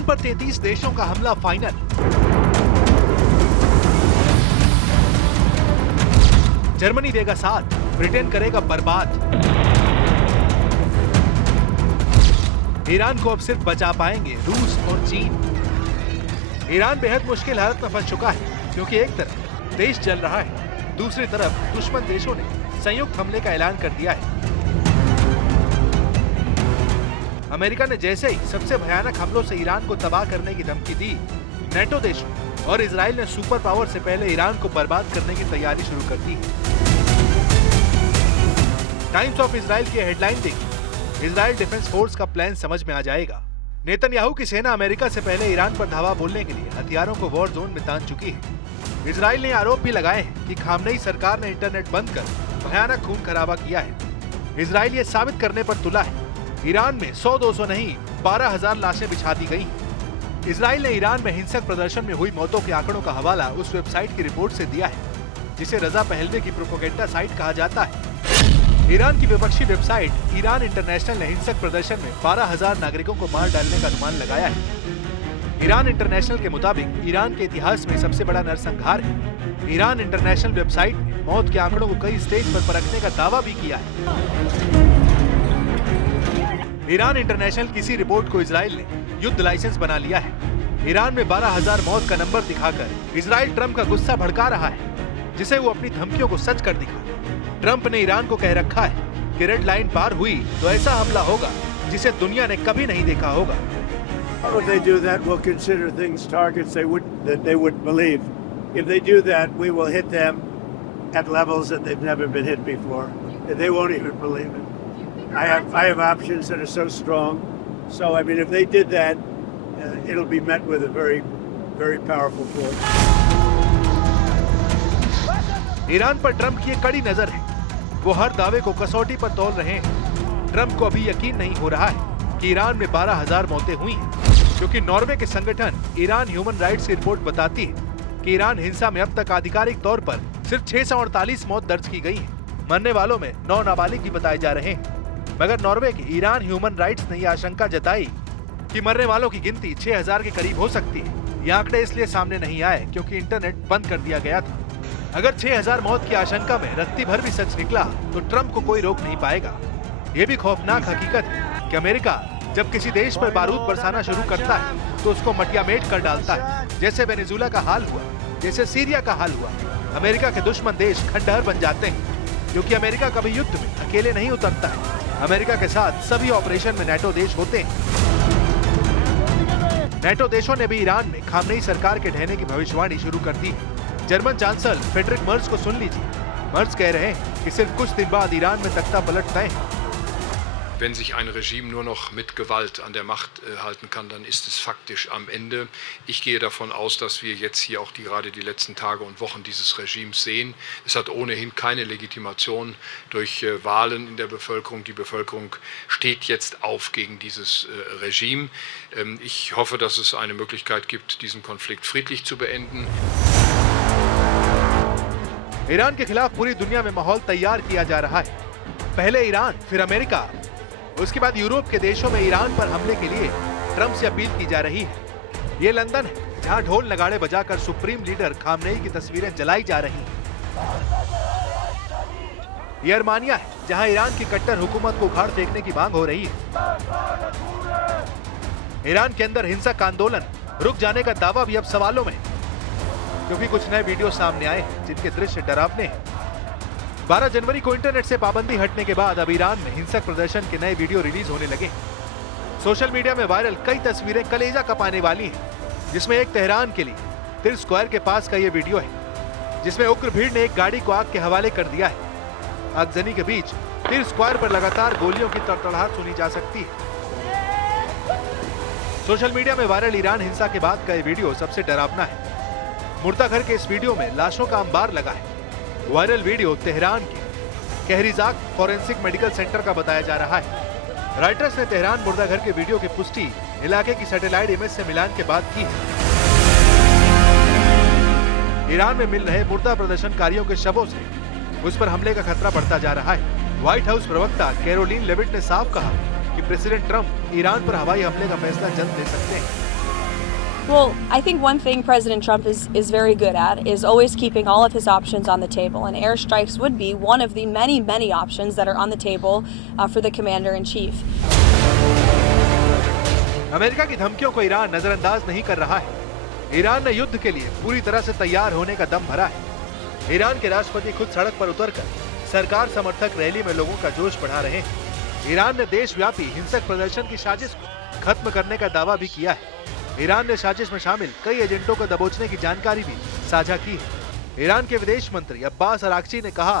Iran पर 33 देशों का हमला फाइनल। जर्मनी देगा साथ, ब्रिटेन करेगा बर्बाद। ईरान को अब सिर्फ बचा पाएंगे रूस और चीन। ईरान बेहद मुश्किल हालत में फंस चुका है, क्योंकि एक तरफ देश जल रहा है, दूसरी तरफ दुश्मन देशों ने संयुक्त हमले का ऐलान कर दिया है। अमेरिका ने जैसे ही सबसे भयानक हमलों से ईरान को तबाह करने की धमकी दी, नेटो देशों और इजराइल ने सुपर पावर से पहले ईरान को बर्बाद करने की तैयारी शुरू कर दी है। टाइम्स ऑफ इजराइल की हेडलाइन देखी, इजराइल डिफेंस फोर्स का प्लान समझ में आ जाएगा। नेतन्याहू की सेना अमेरिका से पहले ईरान पर धावा बोलने के लिए हथियारों को वॉर जोन में तान चुकी है। इजराइल ने आरोप भी लगाए हैं कि खामनेई सरकार ने इंटरनेट बंद कर भयानक खून खराबा किया है। इजराइल ये साबित करने पर तुला है। ईरान में 100-200 नहीं 12,000 लाशें बिछा दी गई। इजराइल ने ईरान में हिंसक प्रदर्शन में हुई मौतों के आंकड़ों का हवाला उस वेबसाइट की रिपोर्ट से दिया है, जिसे रजा पहलवी की प्रोपेगेंडा साइट कहा जाता है। ईरान की विपक्षी वेबसाइट ईरान इंटरनेशनल ने हिंसक प्रदर्शन में 12,000 नागरिकों को मार डालने का अनुमान लगाया है। ईरान इंटरनेशनल के मुताबिक ईरान के इतिहास में सबसे बड़ा नरसंहार है। ईरान इंटरनेशनल वेबसाइट ने मौत के आंकड़ों को कई स्टेज पर परखने का दावा भी किया है। ईरान इंटरनेशनल की इसी रिपोर्ट को इजराइल ने युद्ध लाइसेंस बना लिया है। ईरान में 12,000 मौत का नंबर दिखाकर इजराइल ट्रंप का गुस्सा भड़का रहा है, जिसे वो अपनी धमकियों को सच कर दिखा। ट्रंप ने ईरान को कह रखा है कि रेड लाइन पार हुई तो ऐसा हमला होगा जिसे दुनिया ने कभी नहीं देखा होगा। If they do that, we'll consider things targets they wouldn't believe. If they do that, we will hit them at levels that they've never been hit before. They won't even believe it. I have options that are so strong. So I mean, if they did that, it'll be met with a very, very powerful force. Iran पर Trump की एक कड़ी नजर है। वो हर दावे को कसौटी पर तौल रहे हैं। ट्रंप को अभी यकीन नहीं हो रहा है कि ईरान में 12,000 मौतें हुई हैं, क्योंकि नॉर्वे के संगठन ईरान ह्यूमन राइट्स की रिपोर्ट बताती है कि ईरान हिंसा में अब तक आधिकारिक तौर पर सिर्फ 648 मौत दर्ज की गई है। मरने वालों में 9 नाबालिग भी बताए जा रहे हैं। मगर नॉर्वे के ईरान ह्यूमन राइट्स ने यह आशंका जताई कि मरने वालों की गिनती 6,000 के करीब हो सकती है। ये आंकड़े इसलिए सामने नहीं आए क्योंकि इंटरनेट बंद कर दिया गया था। अगर 6,000 मौत की आशंका में रत्ती भर भी सच निकला तो ट्रंप को कोई रोक नहीं पाएगा। ये भी खौफनाक हकीकत है कि अमेरिका जब किसी देश पर बारूद बरसाना शुरू करता है तो उसको मटियामेट कर डालता है, जैसे वेनेजुला का हाल हुआ, जैसे सीरिया का हाल हुआ। अमेरिका के दुश्मन देश खंडहर बन जाते हैं, क्योंकि अमेरिका कभी युद्ध में अकेले नहीं उतरता है। अमेरिका के साथ सभी ऑपरेशन में नेटो देश होते हैं। नेटो देशों ने भी ईरान में खामनेई सरकार के ढहने की भविष्यवाणी शुरू कर दी है। जर्मन चांसलर फ्रेडरिक मर्ज को सुन लीजिए। मर्ज कह रहे हैं कि सिर्फ कुछ दिन बाद ईरान में तख्ता पलट तय है। Wenn sich ein Regime nur noch mit Gewalt an der Macht halten kann, dann ist es faktisch am Ende. Ich gehe davon aus, dass wir jetzt hier auch gerade die letzten Tage und Wochen dieses Regimes sehen. Es hat ohnehin keine Legitimation durch Wahlen in der Bevölkerung. Die Bevölkerung steht jetzt auf gegen dieses Regime. Ich hoffe, dass es eine Möglichkeit gibt, diesen Konflikt friedlich zu beenden. Iran के खिलाफ पूरी दुनिया में माहौल तैयार किया जा रहा है। पहले ईरान, फिर अमेरिका, उसके बाद यूरोप के देशों में ईरान पर हमले के लिए ट्रंप से अपील की जा रही है। ये लंदन है, जहां ढोल नगाड़े बजाकर सुप्रीम लीडर खामनेई की तस्वीरें जलाई जा रही हैं। ये अर्मानिया है, जहां ईरान की कट्टर हुकूमत को उखाड़ फेंकने की मांग हो रही है। ईरान के अंदर हिंसक आंदोलन रुक जाने का दावा भी अब सवालों में है, क्योंकि कुछ नए वीडियो सामने आए हैं जिनके दृश्य डरावने हैं। 12 जनवरी को इंटरनेट से पाबंदी हटने के बाद अब ईरान में हिंसक प्रदर्शन के नए वीडियो रिलीज होने लगे। सोशल मीडिया में वायरल कई तस्वीरें कलेजा कपाने वाली हैं, जिसमें एक तेहरान के लिए तिर स्क्वायर के पास का ये वीडियो है, जिसमें उग्र भीड़ ने एक गाड़ी को आग के हवाले कर दिया है। आगजनी के बीच तिर स्क्वायर पर लगातार गोलियों की तड़तड़ाहट सुनी जा सकती है। सोशल मीडिया में वायरल ईरान हिंसा के बाद का ये वीडियो सबसे डरावना है। मुर्दाघर के इस वीडियो में लाशों का अंबार लगा है। वायरल वीडियो तेहरान के कहरीजाक फॉरेंसिक मेडिकल सेंटर का बताया जा रहा है। रॉयटर्स ने तेहरान मुर्दाघर के वीडियो की पुष्टि इलाके की सैटेलाइट इमेज से मिलान के बाद की है। ईरान में मिल रहे मुर्दा प्रदर्शनकारियों के शवों से उस पर हमले का खतरा बढ़ता जा रहा है। व्हाइट हाउस प्रवक्ता कैरोलिन लेविट ने साफ कहा कि प्रेसिडेंट ट्रंप ईरान पर हवाई हमले का फैसला जल्द ले सकते हैं। Well, I think one thing President Trump is very good at is always keeping all of his options on the table, and airstrikes would be one of the many options that are on the table for the commander-in-chief. America की धमकियों को Iran नजरअंदाज नहीं कर रहा है। Iran ने युद्ध के लिए पूरी तरह से तैयार होने का दम भरा है। ईरान के राष्ट्रपति खुद सड़क पर उतरकर सरकार समर्थक रैली में लोगों का जोश बढ़ा रहे हैं। ईरान ने देशव्यापी हिंसक प्रदर्शन की साजिश को खत्म करने का दावा भी किया है। ईरान ने साजिश में शामिल कई एजेंटों को दबोचने की जानकारी भी साझा की है। ईरान के विदेश मंत्री अब्बास अराक्ची ने कहा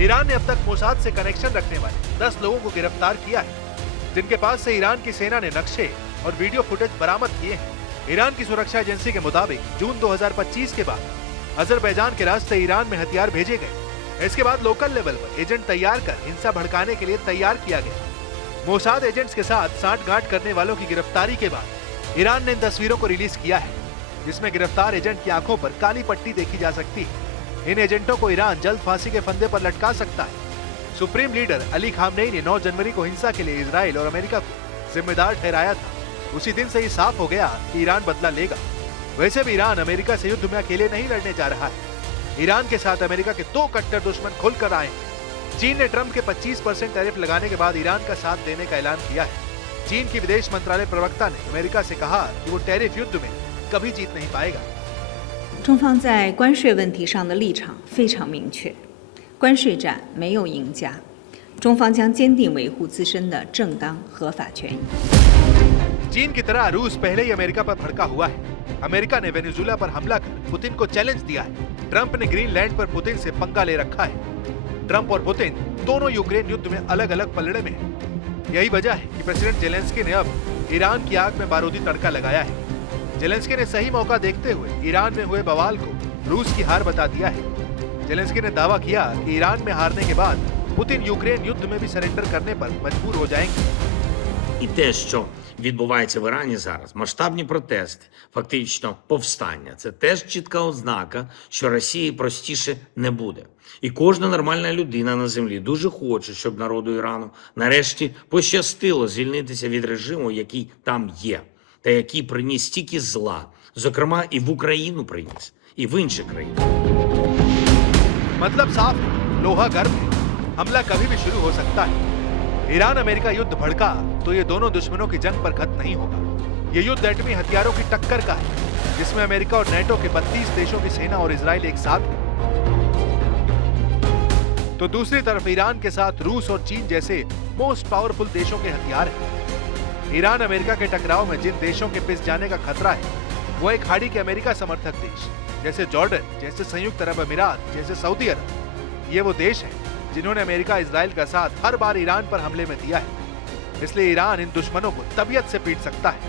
ईरान ने अब तक मोसाद से कनेक्शन रखने वाले 10 लोगों को गिरफ्तार किया है, जिनके पास से ईरान की सेना ने नक्शे और वीडियो फुटेज बरामद किए हैं। ईरान की सुरक्षा एजेंसी के मुताबिक जून 2025 के बाद अजरबैजान के रास्ते ईरान में हथियार भेजे गए। इसके बाद लोकल लेवल पर एजेंट तैयार कर हिंसा भड़काने के लिए तैयार किया गया। मोसाद एजेंट्स के साथ सांठगांठ करने वालों की गिरफ्तारी के बाद ईरान ने इन तस्वीरों को रिलीज किया है, जिसमें गिरफ्तार एजेंट की आंखों पर काली पट्टी देखी जा सकती है। इन एजेंटों को ईरान जल्द फांसी के फंदे पर लटका सकता है। सुप्रीम लीडर अली खामनेई ने 9 जनवरी को हिंसा के लिए इजराइल और अमेरिका को जिम्मेदार ठहराया था। उसी दिन से ही साफ हो गया कि ईरान बदला लेगा। वैसे भी ईरान अमेरिका से युद्ध में अकेले नहीं लड़ने जा रहा है। ईरान के साथ अमेरिका के 2 कट्टर दुश्मन खुलकर आए हैं। चीन ने ट्रंप के 25% टैरिफ लगाने के बाद ईरान का साथ देने का ऐलान किया है। चीन की विदेश मंत्रालय प्रवक्ता ने अमेरिका से कहा कि वो टैरिफ युद्ध में कभी जीत नहीं पाएगा। 中方在关税问题上的立场非常明确，关税战没有赢家，中方将坚定维护自身的正当合法权益。 चीन की तरह रूस पहले ही अमेरिका पर भड़का हुआ है। अमेरिका ने वेनेजुएला पर हमला कर पुतिन को चैलेंज दिया है। ट्रंप ने ग्रीनलैंड पर पुतिन से पंगा ले रखा है। ट्रंप और पुतिन दोनों यूक्रेन युद्ध में अलग अलग पलड़े में हैं। यही वजह है कि प्रेसिडेंट जेलेंस्की ने अब ईरान की आग में बारूदी तड़का लगाया है। जेलेंस्की ने सही मौका देखते हुए ईरान में हुए बवाल को रूस की हार बता दिया है। जेलेंस्की ने दावा किया कि ईरान में हारने के बाद पुतिन यूक्रेन युद्ध में भी सरेंडर करने पर मजबूर हो जाएंगे। І те, що відбувається в Ірані зараз, масштабні протести, фактично повстання, це теж чітка ознака, що Росії простіше не буде. І кожна нормальна людина на землі дуже хоче, щоб народу Ірану нарешті пощастило звільнитися від режиму, який там є, та який приніс стільки зла, зокрема і в Україну приніс, і в інші країни. मतलब साफ है, लोहा गर्म है, हमला कभी भी शुरू हो सकता है। ईरान अमेरिका युद्ध भड़का तो ये दोनों दुश्मनों की जंग पर खत्म नहीं होगा। ये युद्ध एटमी हथियारों की टक्कर का है, जिसमें अमेरिका और नेटो के 32 देशों की सेना और इजराइल एक साथ है। तो दूसरी तरफ ईरान के साथ रूस और चीन जैसे मोस्ट पावरफुल देशों के हथियार हैं। ईरान अमेरिका के टकराव में जिन देशों के पिस जाने का खतरा है, वो एक खाड़ी के अमेरिका समर्थक देश जैसे जॉर्डन, जैसे संयुक्त अरब अमीरात, जैसे सऊदी अरब। ये वो देश हैं जिन्होंने अमेरिका इजराइल का साथ हर बार ईरान पर हमले में दिया है। इसलिए ईरान इन दुश्मनों को तबीयत से पीट सकता है।